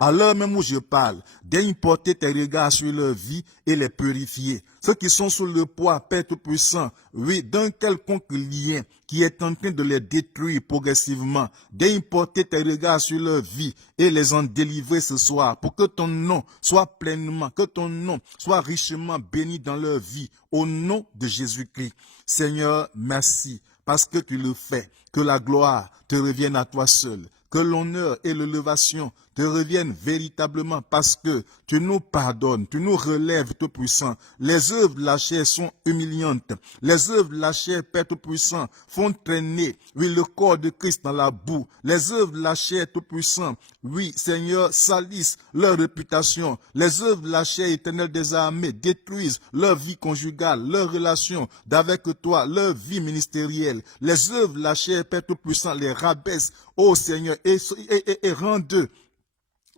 à l'heure même où je parle, daigne porter tes regards sur leur vie et les purifier. Ceux qui sont sous le poids, Père Tout-Puissant, oui, d'un quelconque lien qui est en train de les détruire progressivement, daigne porter tes regards sur leur vie et les en délivrer ce soir pour que ton nom soit pleinement, que ton nom soit richement béni dans leur vie, au nom de Jésus-Christ. Seigneur, merci, parce que tu le fais, que la gloire te revienne à toi seul. Que l'honneur et l'élévation te reviennent véritablement parce que tu nous pardonnes, tu nous relèves, Tout-Puissant. Les œuvres de la chair sont humiliantes. Les œuvres de la chair, Père Tout-Puissant, font traîner, oui, le corps de Christ dans la boue. Les œuvres de la chair, Tout-Puissant, oui, Seigneur, salissent leur réputation. Les œuvres de la chair éternelle des armées détruisent leur vie conjugale, leur relation d'avec toi, leur vie ministérielle. Les œuvres de la chair, Père Tout-Puissant, les rabaissent, ô Seigneur, et rend d'eux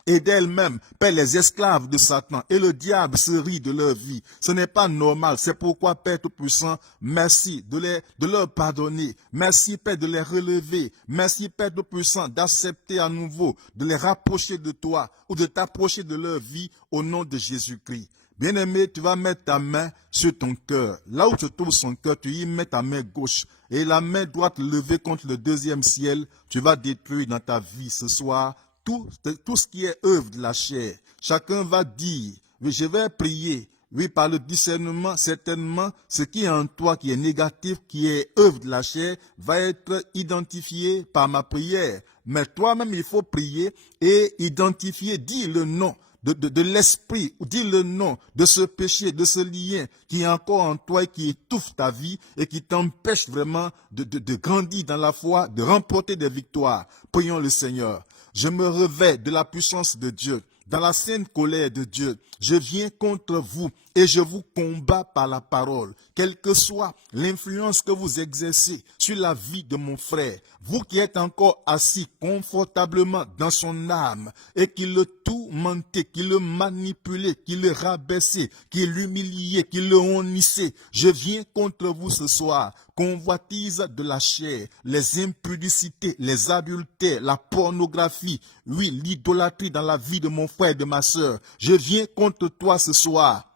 et d'elles-mêmes, Père, les esclaves de Satan, et le diable se rit de leur vie. Ce n'est pas normal. C'est pourquoi, Père Tout-Puissant, merci de leur pardonner. Merci, Père, de les relever. Merci, Père Tout-Puissant, d'accepter à nouveau, de les rapprocher de toi, ou de t'approcher de leur vie au nom de Jésus-Christ. Bien-aimé, tu vas mettre ta main sur ton cœur. Là où se trouve son cœur, tu y mets ta main gauche. Et la main droite levée contre le deuxième ciel, tu vas détruire dans ta vie ce soir tout ce qui est œuvre de la chair. Chacun va dire, oui, je vais prier. Oui, par le discernement, certainement, ce qui est en toi, qui est négatif, qui est œuvre de la chair, va être identifié par ma prière. Mais toi-même, il faut prier et identifier, dire le nom de l'esprit, ou dis le nom de ce péché, de ce lien qui est encore en toi et qui étouffe ta vie et qui t'empêche vraiment de grandir dans la foi, de remporter des victoires. Prions le Seigneur. Je me revêts de la puissance de Dieu, dans la sainte colère de Dieu. Je viens contre vous et je vous combats par la parole. Quelle que soit l'influence que vous exercez sur la vie de mon frère, vous qui êtes encore assis confortablement dans son âme et qui le tourmentez, qui le manipulez, qui le rabaissez, qui l'humiliez, qui le honnissez, je viens contre vous ce soir. Convoitise de la chair, les impudicités, les adultères, la pornographie, oui, l'idolâtrie dans la vie de mon frère et de ma sœur. Je viens contre toi ce soir.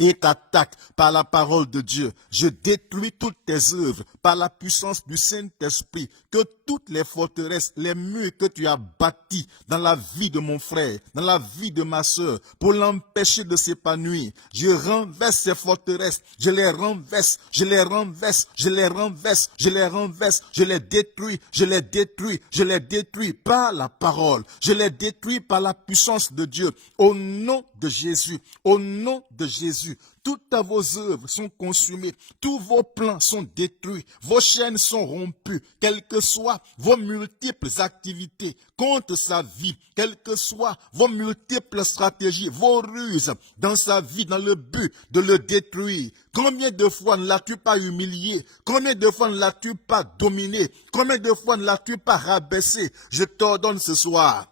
et t'attaque par la parole de Dieu. Je détruis toutes tes œuvres par la puissance du Saint-Esprit. Que toutes les forteresses, les murs que tu as bâtis dans la vie de mon frère, dans la vie de ma sœur, pour l'empêcher de s'épanouir, je renverse ces forteresses, je les renverse, je les renverse, je les renverse, je les renverse, je les détruis, je les détruis, je les détruis par la parole, je les détruis par la puissance de Dieu. Au nom de Jésus, au nom de Jésus, toutes vos œuvres sont consumées, tous vos plans sont détruits, vos chaînes sont rompues, quelles que soient vos multiples activités contre sa vie, quelles que soient vos multiples stratégies, vos ruses dans sa vie, dans le but de le détruire. Combien de fois ne l'as-tu pas humilié? Combien de fois ne l'as-tu pas dominé? Combien de fois ne l'as-tu pas rabaissé? Je t'ordonne ce soir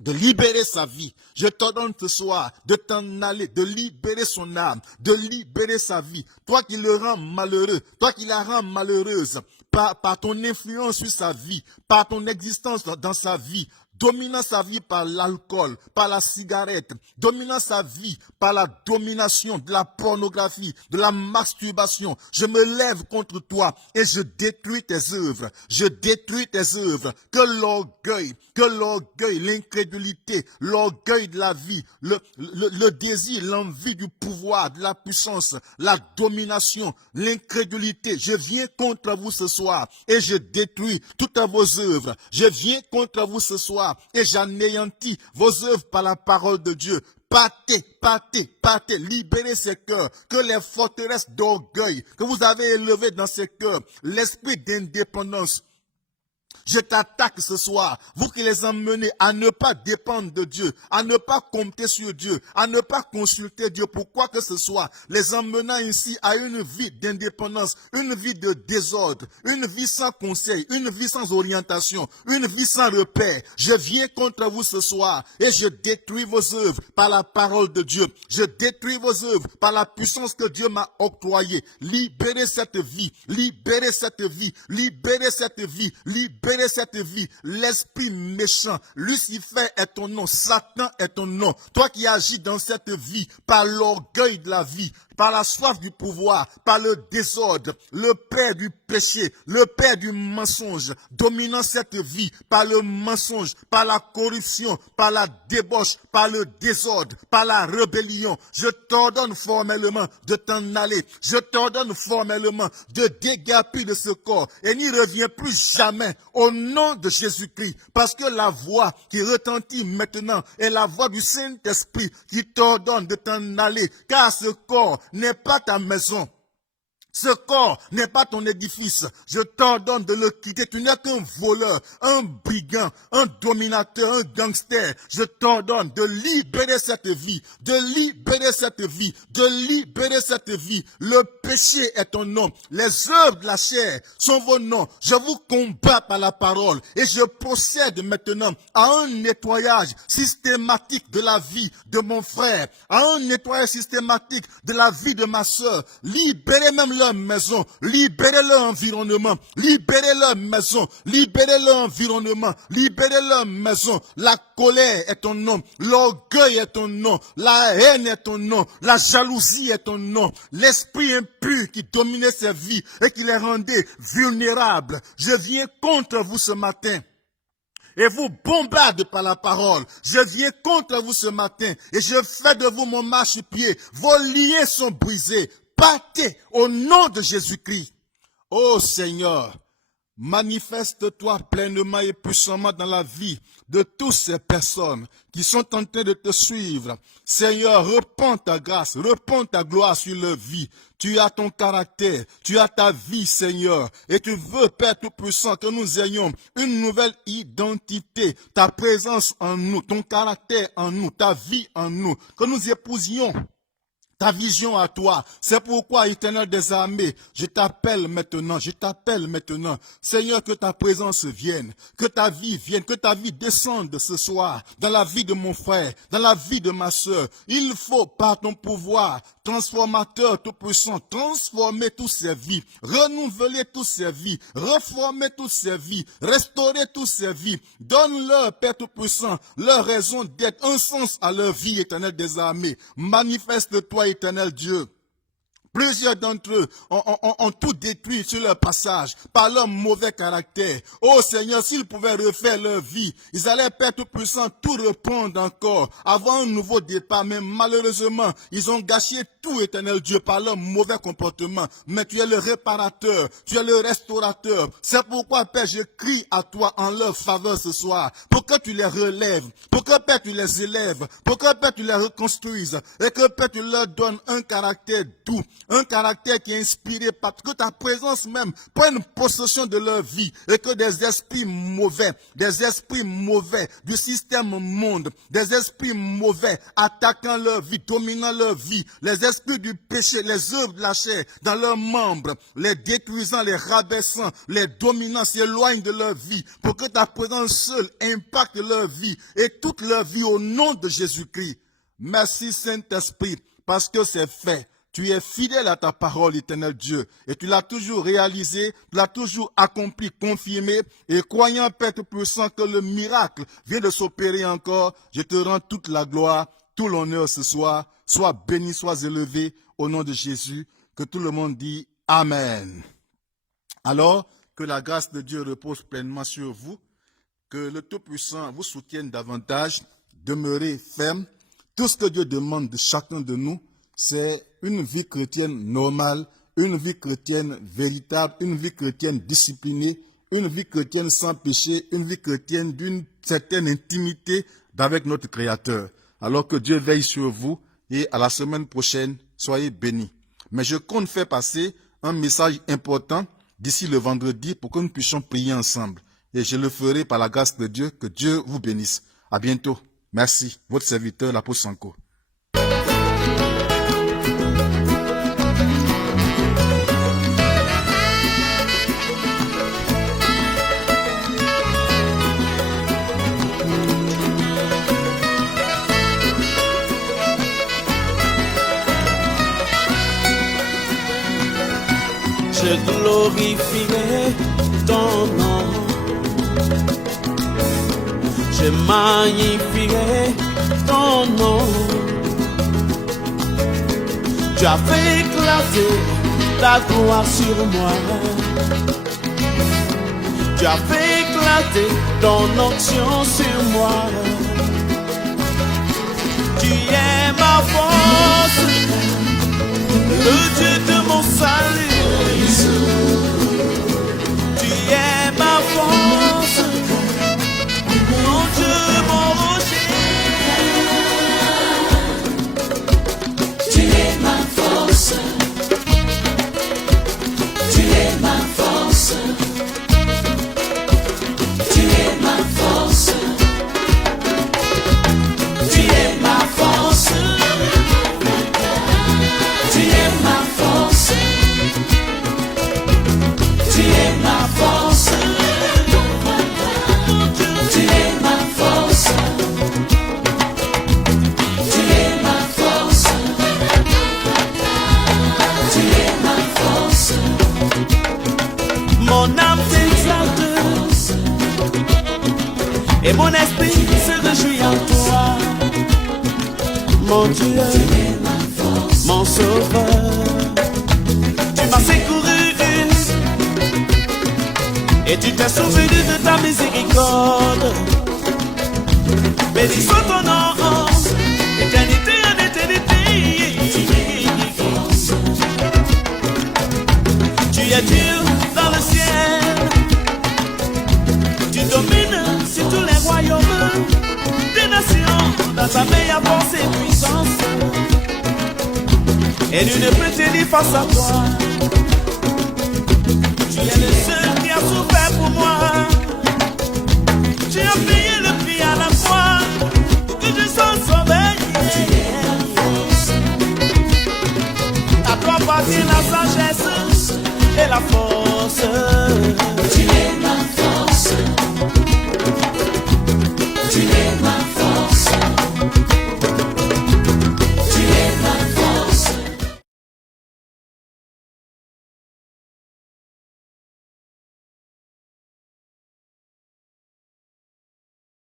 de libérer sa vie. Je t'ordonne ce soir de t'en aller, de libérer son âme, de libérer sa vie. Toi qui le rends malheureux, toi qui la rends malheureuse, par ton influence sur sa vie, par ton existence dans sa vie, dominant sa vie par l'alcool, par la cigarette, dominant sa vie par la domination de la pornographie, de la masturbation. Je me lève contre toi et je détruis tes œuvres. Je détruis tes œuvres. Que l'orgueil, l'incrédulité, l'orgueil de la vie, le désir, l'envie du pouvoir, de la puissance, la domination, l'incrédulité. Je viens contre vous ce soir et je détruis toutes vos œuvres. Je viens contre vous ce soir et j'anéantis vos œuvres par la parole de Dieu. Partez, libérez ces cœurs, que les forteresses d'orgueil que vous avez élevées dans ces cœurs, l'esprit d'indépendance, je t'attaque ce soir, vous qui les emmenez à ne pas dépendre de Dieu, à ne pas compter sur Dieu, à ne pas consulter Dieu pour quoi que ce soit, les emmenant ici à une vie d'indépendance, une vie de désordre, une vie sans conseil, une vie sans orientation, une vie sans repère. Je viens contre vous ce soir et je détruis vos œuvres par la parole de Dieu. Je détruis vos œuvres par la puissance que Dieu m'a octroyée. Libérez cette vie, libérez cette vie, libérez cette vie, libérez cette vie. L'esprit méchant, Lucifer est ton nom, Satan est ton nom. Toi qui agis dans cette vie par l'orgueil de la vie, par la soif du pouvoir, par le désordre, le père du péché, le père du mensonge, dominant cette vie par le mensonge, par la corruption, par la débauche, par le désordre, par la rébellion. Je t'ordonne formellement de t'en aller. Je t'ordonne formellement de dégaper de ce corps et n'y reviens plus jamais au nom de Jésus-Christ. Parce que la voix qui retentit maintenant est la voix du Saint-Esprit qui t'ordonne de t'en aller. Car ce corps n'est pas ta maison. Ce corps n'est pas ton édifice. Je t'ordonne de le quitter. Tu n'es qu'un voleur, un brigand, un dominateur, un gangster. Je t'ordonne de libérer cette vie, de libérer cette vie, de libérer cette vie. Le péché est ton nom. Les œuvres de la chair sont vos noms. Je vous combats par la parole et je procède maintenant à un nettoyage systématique de la vie de mon frère, à un nettoyage systématique de la vie de ma sœur. Libérez même leur maison, libérez leur environnement, libérez leur maison, libérez leur environnement, libérez leur maison. La colère est ton nom, l'orgueil est ton nom, la haine est ton nom, la jalousie est ton nom, l'esprit impur qui dominait ces vies et qui les rendait vulnérables. Je viens contre vous ce matin et vous bombarde par la parole. Je viens contre vous ce matin et je fais de vous mon marchepied. Vos liens sont brisés. Partez au nom de Jésus-Christ. Ô Seigneur, manifeste-toi pleinement et puissamment dans la vie de toutes ces personnes qui sont en train de te suivre. Seigneur, répands ta grâce, répands ta gloire sur leur vie. Tu as ton caractère, tu as ta vie, Seigneur. Et tu veux, Père Tout-Puissant, que nous ayons une nouvelle identité, ta présence en nous, ton caractère en nous, ta vie en nous. Que nous épousions ta vision à toi. C'est pourquoi, Éternel des armées, je t'appelle maintenant. Seigneur, que ta présence vienne, que ta vie vienne, que ta vie descende ce soir dans la vie de mon frère, dans la vie de ma sœur. Il faut, par ton pouvoir, transformateur tout-puissant, transformer toutes ces vies, renouveler toutes ces vies, reformer toutes ces vies, restaurer toutes ces vies. Donne-leur, Père tout-puissant, leur raison d'être, un sens à leur vie, éternel des armées. Manifeste-toi, éternel Dieu. Plusieurs d'entre eux ont tout détruit sur leur passage par leur mauvais caractère. Oh Seigneur, s'ils pouvaient refaire leur vie, ils allaient, Père Tout-Puissant, tout reprendre encore, avant un nouveau départ. Mais malheureusement, ils ont gâché tout, éternel Dieu, par leur mauvais comportement. Mais tu es le réparateur, tu es le restaurateur. C'est pourquoi, Père, je crie à toi en leur faveur ce soir, pour que tu les relèves, pour que, Père, tu les élèves, pour que, Père, tu les reconstruises, et que, Père, tu leur donnes un caractère doux, un caractère qui est inspiré par que ta présence même prenne possession de leur vie et que des esprits mauvais du système monde, des esprits mauvais attaquant leur vie, dominant leur vie, les esprits du péché, les œuvres de la chair dans leurs membres, les détruisant, les rabaissant, les dominant, s'éloignent de leur vie pour que ta présence seule impacte leur vie et toute leur vie au nom de Jésus-Christ. Merci Saint-Esprit parce que c'est fait. Tu es fidèle à ta parole, éternel Dieu, et tu l'as toujours réalisé, tu l'as toujours accompli, confirmé, et croyant, Père Tout-Puissant, que le miracle vient de s'opérer encore, je te rends toute la gloire, tout l'honneur ce soir. Sois béni, sois élevé, au nom de Jésus, que tout le monde dit Amen. Alors, que la grâce de Dieu repose pleinement sur vous, que le Tout-Puissant vous soutienne davantage, demeurez ferme. Tout ce que Dieu demande de chacun de nous, c'est une vie chrétienne normale, une vie chrétienne véritable, une vie chrétienne disciplinée, une vie chrétienne sans péché, une vie chrétienne d'une certaine intimité avec notre Créateur. Alors que Dieu veille sur vous et à la semaine prochaine, soyez bénis. Mais je compte faire passer un message important d'ici le vendredi pour que nous puissions prier ensemble. Et je le ferai par la grâce de Dieu. Que Dieu vous bénisse. À bientôt. Merci. Votre serviteur, l'apôtre Sanko. Je glorifierai ton nom, je magnifierai ton nom. Tu as fait éclater ta gloire sur moi, tu as fait éclater ton onction sur moi. Tu es ma force, le Dieu de mon salut. Tu es ma force, mon Dieu, mon rocher. Tu es ma force, tu es ma force, tu es ma force, tu es ma force, tu es ma force. Tu es ma force, tu es ma force, tu es ma force, tu es ma force. Mon âme t'exalte et mon esprit se réjouit en toi. Mon Dieu, mon sauveur, tu m'as secouru et tu t'es souvenu de ta miséricorde. Béni soit ton nom, éternité en éternité. Tu es Dieu dans le ciel, tu domines sur tous les royaumes des nations, dans ta meilleure force et puissance. Et nul ne peut tenir face à toi. Tu es le seul qui a souffert pour moi. Tu as payé le prix à la croix pour que je sois sauvé. À toi appartient la sagesse et la force.